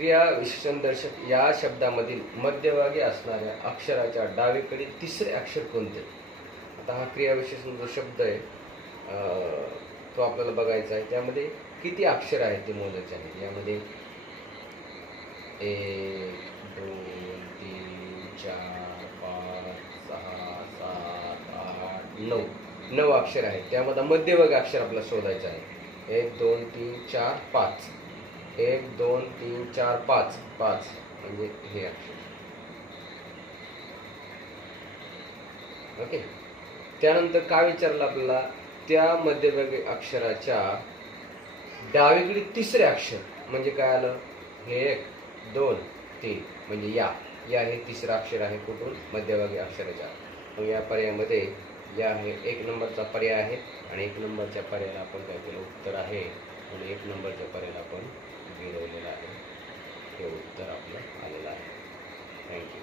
क्रिया विशेषणदर्शक या शब्दामधील मध्यभागी असणाऱ्या अक्षराच्या डावीकडील तिसरे अक्षर कोणते? आता हा क्रिया विशेषण जो शब्द आहे तो आपल्याला बघायचा आहे. त्यामध्ये किती अक्षर आहेत ते मोजायचे आहेत. यामध्ये 1 2 3 4 5 6 7 8 9 9 अक्षर आहेत. त्यामध्ये मध्यभागी अक्षर आपल्याला शोधायचं आहे. 1 2 3 4 5 1 2 3 4 5 5 म्हणजे हे अक्षर. ओके. त्यानंतर काय विचारलं आपल्याला? त्या मध्यभागी अक्षराच्या डावीकडील तिसरे अक्षर म्हणजे काय आलं? हे 1 2 3 म्हणजे या हे तिसरं अक्षर आहे. कुठून? मध्यभागी अक्षराच्या. मग या पर्यायामध्ये या हे 1 नंबरचा पर्याय आहे आणि 1 नंबरच्या पर्यायाला आपण काय केलं? उत्तर आहे आणि 1 नंबरच्या पर्यायाला आपण गिरवलेलं आहे. हे उत्तर आपलं आलेलं आहे. थँक्यू.